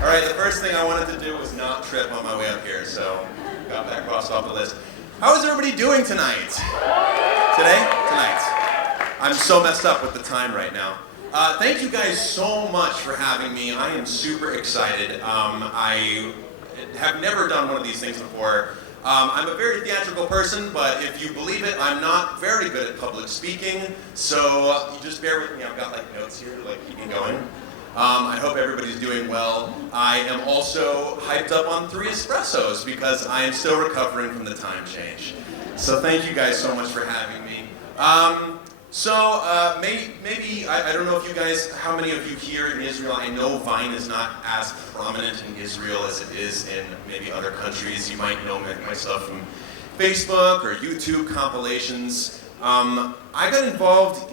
All right, the first thing I wanted to do was not trip on my way up here, so got that crossed off the list. How is everybody doing tonight? Today? Tonight. I'm so messed up with the time right now. Thank you guys so much for having me. I am super excited. I have never done one of these things before. I'm a very theatrical person, but if you believe it, I'm not very good at public speaking, so you just bear with me. I've got like notes here to like keep me going. I hope everybody's doing well. I am also hyped up on 3 espressos because I am still recovering from the time change. So thank you guys so much for having me. Maybe I don't know if you guys, how many of you here in Israel, I know Vine is not as prominent in Israel as it is in maybe other countries. You might know my stuff from Facebook or YouTube compilations. I got involved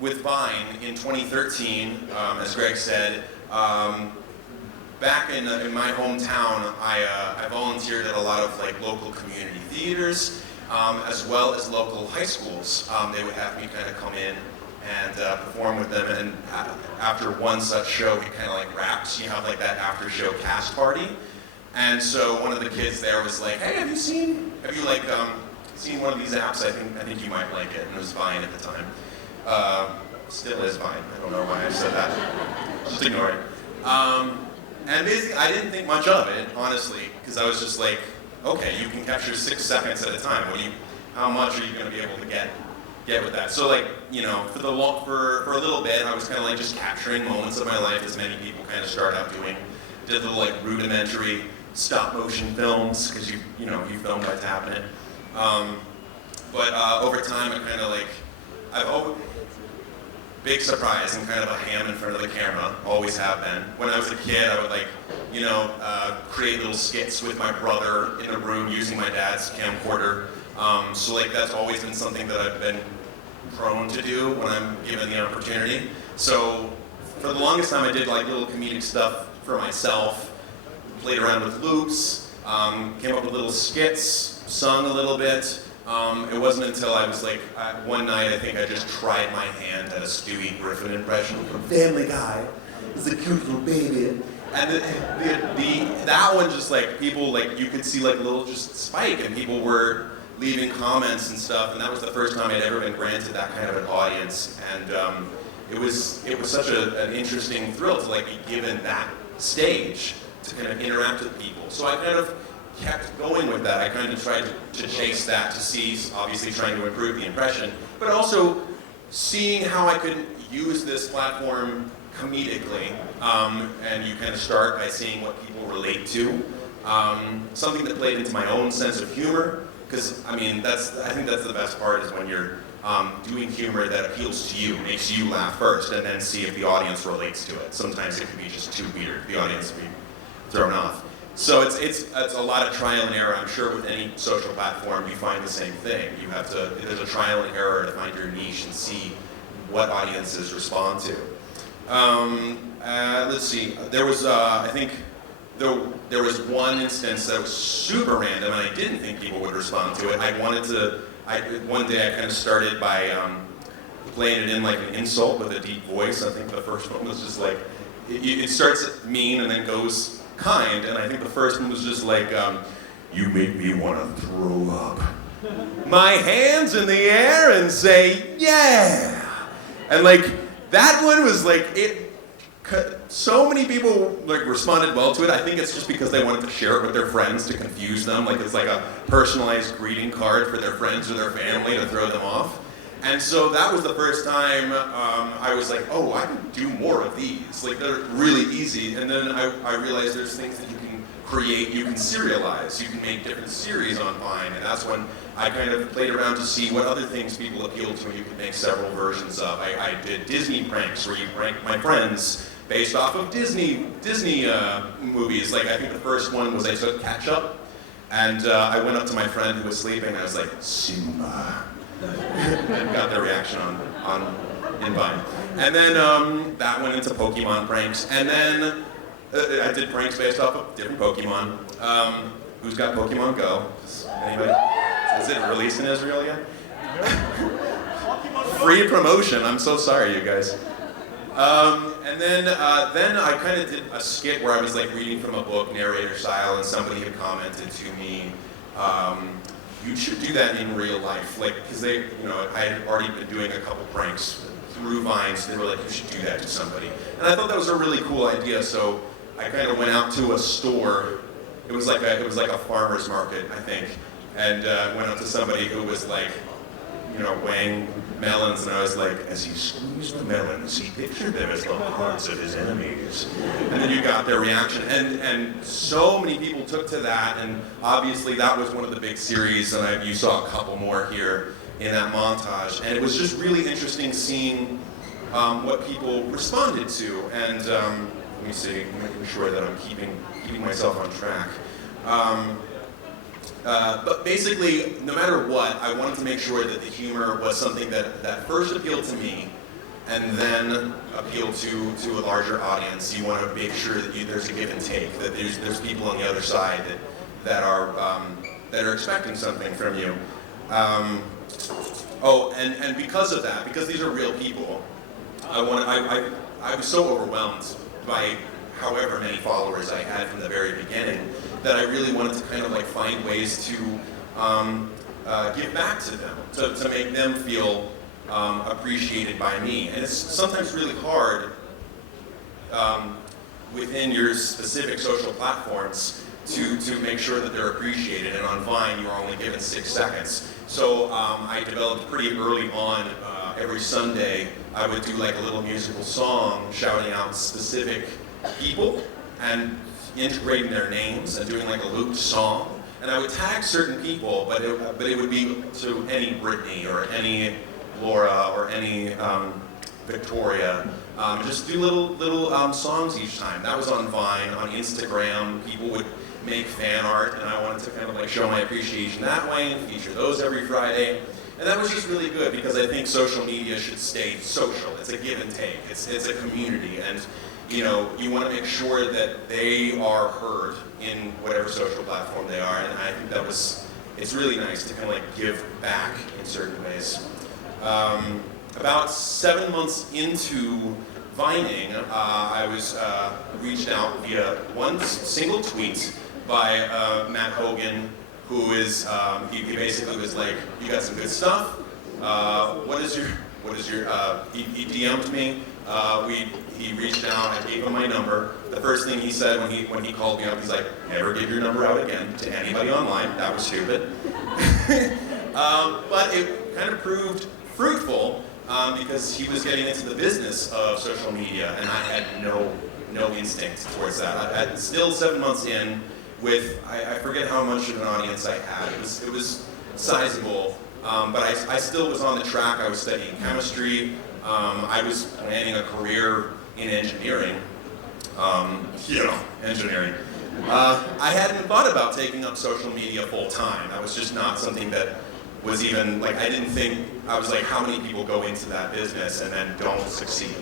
with Vine in 2013, as Greg said. Back in my hometown, I volunteered at a lot of like local community theaters, as well as local high schools. They would have me kind of come in and perform with them, and after one such show, it kind of like wraps. You have like that after show cast party, and so one of the kids there was like, "Hey, have you seen one of these apps? I think you might like it." And it was Vine at the time. Still is Vine. I don't know why I said that. Just ignore it. And basically, I didn't think much of it, honestly, because I was just like, okay, you can capture 6 seconds at a time. How much are you going to be able to get with that? So like, you know, for a little bit, I was kind of like just capturing moments of my life, as many people kind of start out doing. Did little like rudimentary stop motion films, because you film by tapping it. But over time, it kind of like, big surprise and kind of a ham in front of the camera, always have been. When I was a kid, I would like, create little skits with my brother in a room using my dad's camcorder. So like that's always been something that I've been prone to do when I'm given the opportunity. So for the longest time I did like little comedic stuff for myself, played around with loops, came up with little skits, sung a little bit. It wasn't until I was like, one night I think I just tried my hand at a Stewie Griffin impression from Family Guy. It's a cute little baby. And that one just like, people like, you could see like a little just spike, and people were leaving comments and stuff, and that was the first time I'd ever been granted that kind of an audience. And it was such an interesting thrill to like be given that stage to kind of interact with people. So I kind of kept going with that. I kind of tried to chase that, to see, obviously trying to improve the impression, but also seeing how I could use this platform comedically. And you kind of start by seeing what people relate to. Something that played into my own sense of humor, because I think that's the best part, is when you're doing humor that appeals to you, makes you laugh first, and then see if the audience relates to it. Sometimes it can be just too weird, the audience will be thrown off. So it's a lot of trial and error. I'm sure with any social platform you find the same thing. There's a trial and error to find your niche and see what audiences respond to. Let's see. There was I think there was one instance that was super random, and I didn't think people would respond to it. One day I kind of started by playing it in like an insult with a deep voice. I think the first one was just like, it starts mean and then goes kind, and I think the first one was just like, you make me want to throw up. My hands in the air and say, yeah! And like, that one was like, so many people like responded well to it. I think it's just because they wanted to share it with their friends to confuse them. Like it's like a personalized greeting card for their friends or their family to throw them off. And so that was the first time I was like, oh, I can do more of these. Like they're really easy. And then I realized there's things that you can create, you can serialize, you can make different series on Vine. And that's when I kind of played around to see what other things people appealed to, and you could make several versions of. I did Disney pranks, where you prank my friends based off of Disney movies. Like I think the first one was I took ketchup, and I went up to my friend who was sleeping, and I was like, Simba. And got their reaction in Vine. And then that went into Pokemon pranks. And then I did pranks based off of different Pokemon. Who's got Pokemon Go? Anybody? Is it released in Israel yet? Free promotion. I'm so sorry, you guys. And then I kind of did a skit where I was like reading from a book, narrator style, and somebody had commented to me, you should do that in real life. Like, because they, I had already been doing a couple pranks through Vines. They were like, you should do that to somebody. And I thought that was a really cool idea, so I kind of went out to a store. It was like a farmer's market, I think, and went up to somebody who was like, weighing melons, and I was like, as he squeezed the melons, he pictured them as the hearts of his enemies. And then you got their reaction, and so many people took to that, and obviously that was one of the big series, and you saw a couple more here in that montage, and it was just really interesting seeing what people responded to, and let me see, I'm making sure that I'm keeping myself on track. But basically, no matter what, I wanted to make sure that the humor was something that first appealed to me, and then appealed to a larger audience. You want to make sure that there's a give and take, that there's people on the other side that are expecting something from you. And because of that, because these are real people, I was so overwhelmed by however many followers I had from the very beginning, that I really wanted to kind of like find ways to give back to them, to make them feel appreciated by me. And it's sometimes really hard within your specific social platforms to make sure that they're appreciated. And on Vine, you're only given 6 seconds. So I developed pretty early on, every Sunday, I would do like a little musical song shouting out specific people and integrating their names and doing like a looped song. And I would tag certain people, but it would be to any Brittany or any Laura or any Victoria. Just do little songs each time. That was on Vine. On Instagram, people would make fan art, and I wanted to kind of like show my appreciation that way and feature those every Friday. And that was just really good, because I think social media should stay social. It's a give and take. It's a community, and you want to make sure that they are heard in whatever social platform they are, and I think it's really nice to kind of like give back in certain ways. About 7 months into Vining, I was reached out via one single tweet by Matt Hogan, who is, he basically was like, you got some good stuff, he DM'd me, he reached out, I gave him my number. The first thing he said when he called me up, he's like, never give your number out again to anybody online. That was stupid. But it kind of proved fruitful, because he was getting into the business of social media, and I had no instinct towards that. I had still 7 months in with, I forget how much of an audience I had. It was sizable, but I still was on the track. I was studying chemistry. I was planning a career in engineering. Engineering. I hadn't thought about taking up social media full time. That was just not something that was even, like, I didn't think, I was like, how many people go into that business and then don't succeed?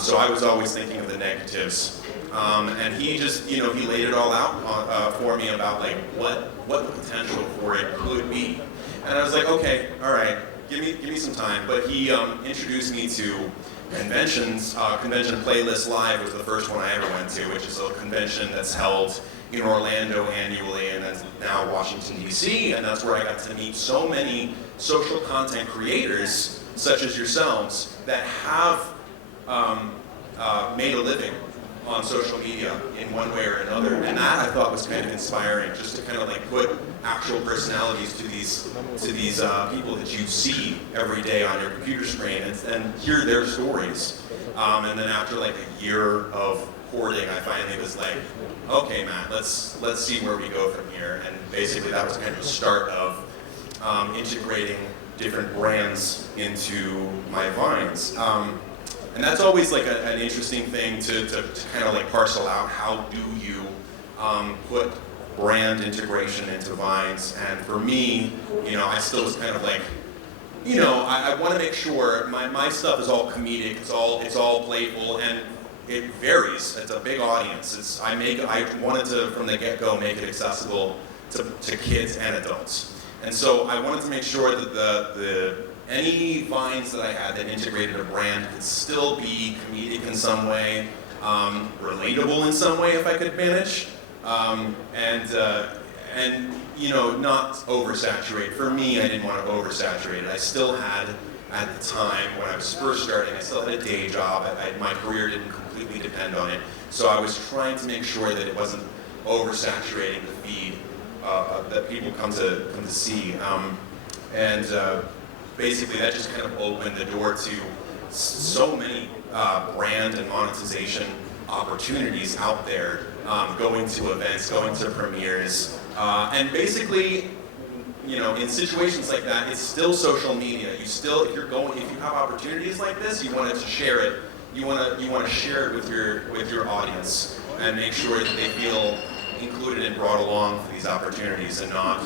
So I was always thinking of the negatives. And he just, he laid it all out for me about like what the potential for it could be. And I was like, okay, all right, give me some time. But he introduced me to conventions. Convention Playlist Live was the first one I ever went to, which is a convention that's held in Orlando annually, and then now Washington, D.C., and that's where I got to meet so many social content creators, such as yourselves, that have made a living on social media in one way or another. And that I thought was kind of inspiring, just to kind of like put actual personalities to these people that you see every day on your computer screen and hear their stories. And then after like a year of hoarding, I finally was like, okay, Matt, let's see where we go from here. And basically that was kind of the start of integrating different brands into my Vines. And that's always like an interesting thing to kind of like parcel out. How do you put brand integration into Vines? And for me, I still was kind of like, I want to make sure my stuff is all comedic, it's all playful, and it varies. It's a big audience. I wanted to, from the get-go, make it accessible to kids and adults. And so I wanted to make sure that the any vines that I had that integrated a brand could still be comedic in some way, relatable in some way if I could manage, and you know, not oversaturate. For me, I didn't want to oversaturate it. I still had, at the time when I was first starting, I still had a day job. My career didn't completely depend on it, so I was trying to make sure that it wasn't oversaturating the feed that people come to see, basically that just kind of opened the door to so many brand and monetization opportunities out there, going to events, going to premieres, and basically, you know, in situations like that, it's still social media. You still, if you have opportunities like this, you want to share it. You want to share it with your audience and make sure that they feel included and brought along for these opportunities and not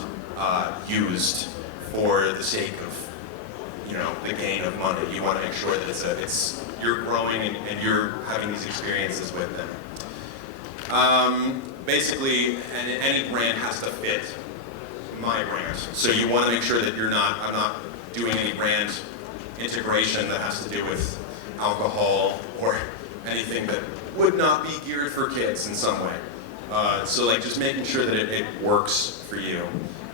used for the sake of, you know, the gain of money. You want to make sure that you're growing and you're having these experiences with them. Basically, any brand has to fit my brand. So you want to make sure that I'm not doing any brand integration that has to do with alcohol or anything that would not be geared for kids in some way. So like just making sure that it works for you.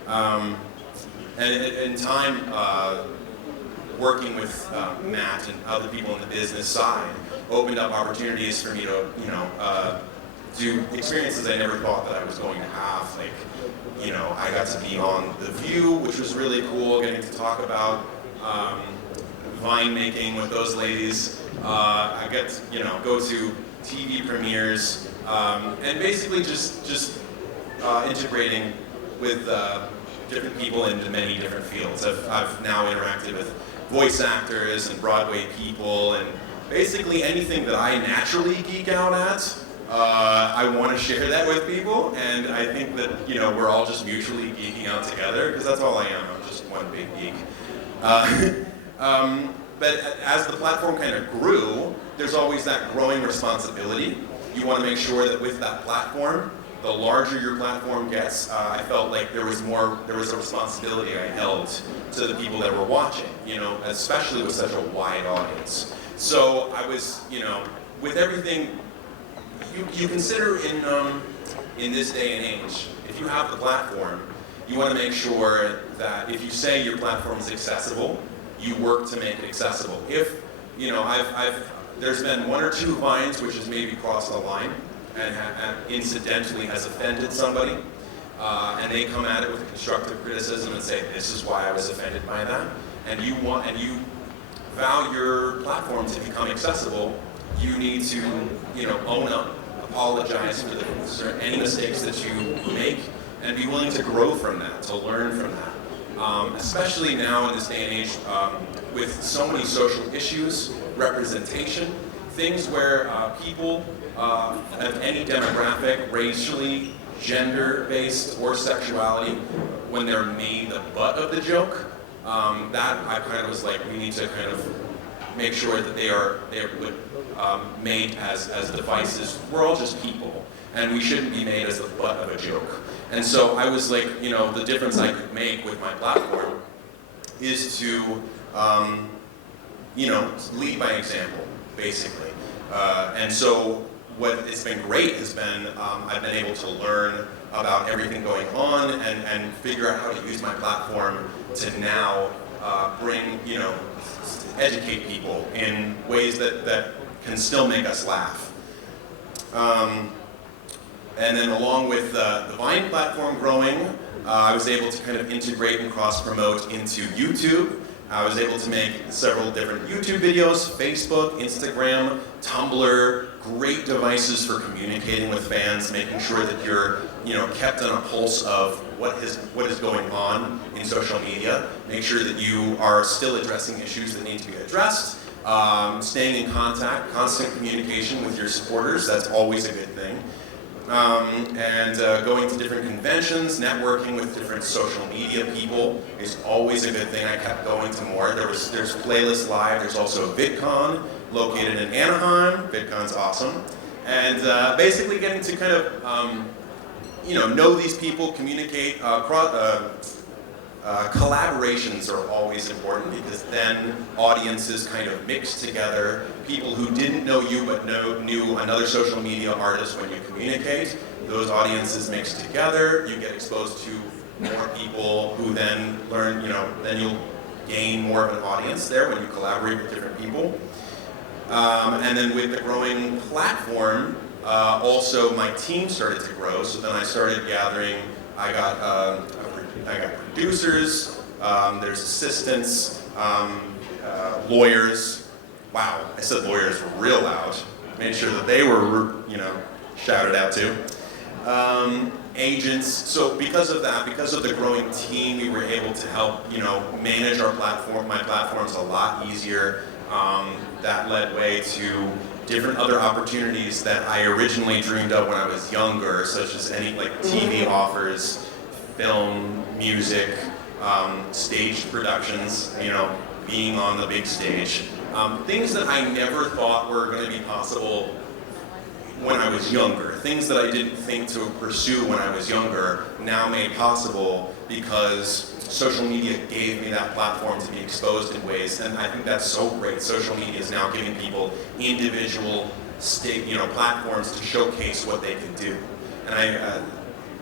And in time, working with Matt and other people in the business side opened up opportunities for me to, you know, do experiences I never thought that I was going to have. Like, you know, I got to be on The View, which was really cool, getting to talk about vine making with those ladies. I got to, you know, go to TV premieres, and basically just integrating with different people into many different fields. I've now interacted with voice actors and Broadway people, and basically anything that I naturally geek out at, I want to share that with people, and I think that, you know, we're all just mutually geeking out together, because that's all I am. I'm just one big geek. But as the platform kind of grew, there's always that growing responsibility. You want to make sure that with that platform, the larger your platform gets, I felt like there was a responsibility I held to the people that were watching, you know, especially with such a wide audience. So I was, you know, with everything, you consider in this day and age, if you have the platform, you want to make sure that if you say your platform is accessible, you work to make it accessible. If, you know, there's been one or two vines which has maybe crossed the line and incidentally has offended somebody, and they come at it with constructive criticism and say, this is why I was offended by that, and you vow your platform to become accessible, you need to, you know, own up, apologize for any mistakes that you make, and be willing to grow from that, to learn from that. Especially now in this day and age, with so many social issues, representation, things where people of any demographic, racially, gender-based, or sexuality, when they're made the butt of the joke, that I kind of was like, we need to kind of make sure that they're made as devices. We're all just people, and we shouldn't be made as the butt of a joke. And so I was like, you know, the difference I could make with my platform is to, you know, lead by example, basically. And so what has been great has been, I've been able to learn about everything going on and figure out how to use my platform to now bring, you know, educate people in ways that can still make us laugh. And then along with the Vine platform growing, I was able to kind of integrate and cross-promote into YouTube. I was able to make several different YouTube videos, Facebook, Instagram, Tumblr, great devices for communicating with fans, making sure that you're, you know, kept on a pulse of what is going on in social media. Make sure that you are still addressing issues that need to be addressed. Staying in contact, constant communication with your supporters, that's always a good thing. Going to different conventions, networking with different social media people is always a good thing. I kept going to more. There's Playlist Live, there's also VidCon, located in Anaheim. VidCon's awesome. And basically getting to kind of, you know these people, communicate, Collaborations are always important because then audiences kind of mix together. People who didn't know you but knew another social media artist when you communicate, those audiences mix together. You get exposed to more people who then learn, then you'll gain more of an audience there when you collaborate with different people. And then with the growing platform, also my team started to grow. So then I started gathering, I got producers, there's assistants, lawyers. Wow, I said lawyers real loud. Made sure that they were, shouted out to. Agents. So because of that, because of the growing team, we were able to help, manage our platform. My platform's a lot easier. That led way to different other opportunities that I originally dreamed of when I was younger, such as any TV offers, film, music, stage productions, being on the big stage. Things that I never thought were going to be possible when I was younger. Things that I didn't think to pursue when I was younger, now made possible because social media gave me that platform to be exposed in ways, and I think that's so great. Social media is now giving people individual platforms to showcase what they can do. And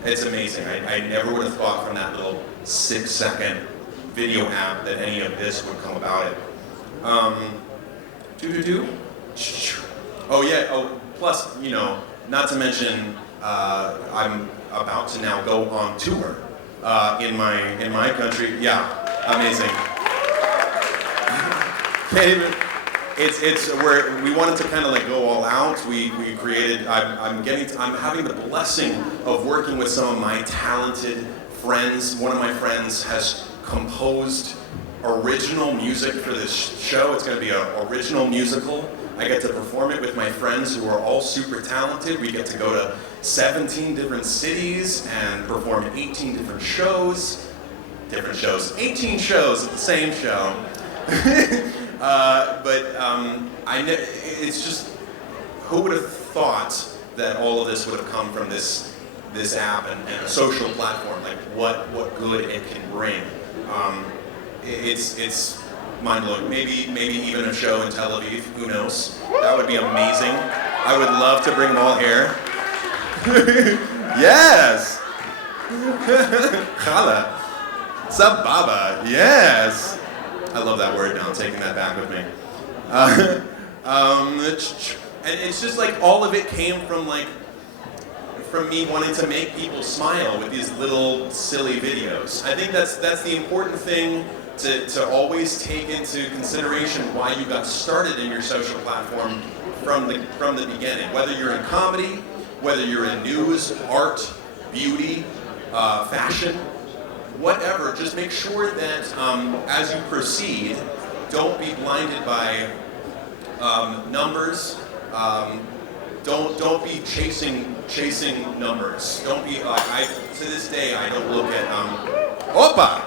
it's amazing. I never would have thought from that little 6-second video app that any of this would come about it. Oh yeah, plus, not to mention, I'm about to now go on tour in my country. Yeah, amazing. It's where we wanted to kind of go all out. We created. I'm having the blessing of working with some of my talented friends. One of my friends has composed original music for this show. It's going to be an original musical. I get to perform it with my friends who are all super talented. We get to go to 17 different cities and perform 18 different shows. 18 shows at the same show. It's just, who would have thought that all of this would have come from this app and a social platform, what good it can bring. It's mind-blowing. Maybe even a show in Tel Aviv, who knows? That would be amazing. I would love to bring them all here. Yes! Chala. Sababa, yes! I love that word now, I'm taking that back with me. And it's just all of it came from me wanting to make people smile with these little silly videos. I think that's the important thing to always take into consideration why you got started in your social platform from the beginning. Whether you're in comedy, whether you're in news, art, beauty, fashion, whatever, just make sure that as you proceed, don't be blinded by numbers. Don't be chasing numbers. Don't be to this day I don't look at Opa!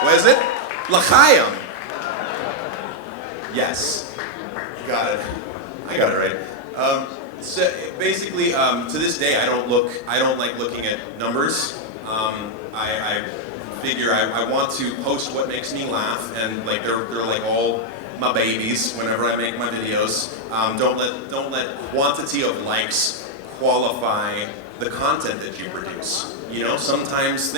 What is it? L'chaim. Yes. Got it. I got it right. So basically, to this day, I don't like looking at numbers. I figure I want to post what makes me laugh, and they're all my babies whenever I make my videos. Don't let quantity of likes qualify the content that you produce. Sometimes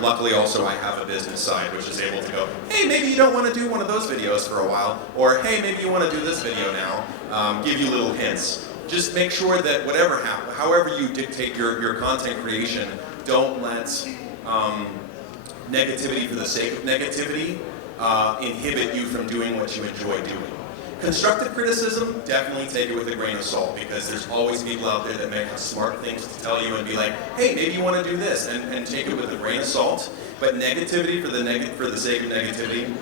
luckily also I have a business side which is able to go, hey, maybe you don't want to do one of those videos for a while, or hey, maybe you want to do this video now, give you little hints. Just make sure that however you dictate your content creation, don't let negativity for the sake of negativity inhibit you from doing what you enjoy doing. Constructive criticism, definitely take it with a grain of salt, because there's always people out there that may have smart things to tell you and be like, hey, maybe you want to do this, and take it with a grain of salt. But negativity for the sake of negativity,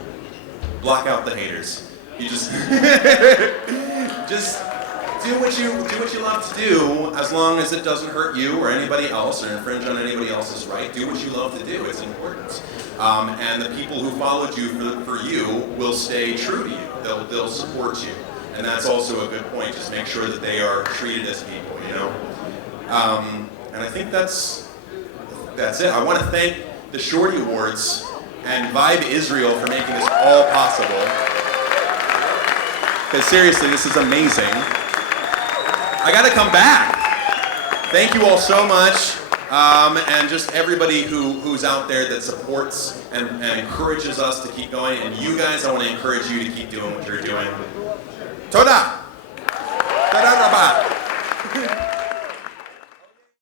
block out the haters. You just just do what you love to do, as long as it doesn't hurt you or anybody else or infringe on anybody else's right. Do what you love to do. It's important. And the people who followed you for you will stay true to you. They'll support you, and that's also a good point. Just make sure that they are treated as people, And I think that's that's it. I want to thank the Shorty Awards and Vibe Israel for making this all possible. Because seriously, this is amazing. I got to come back. Thank you all so much. And just everybody who's out there that supports and encourages us to keep going. And you guys, I want to encourage you to keep doing what you're doing. Toda! Toda rabah!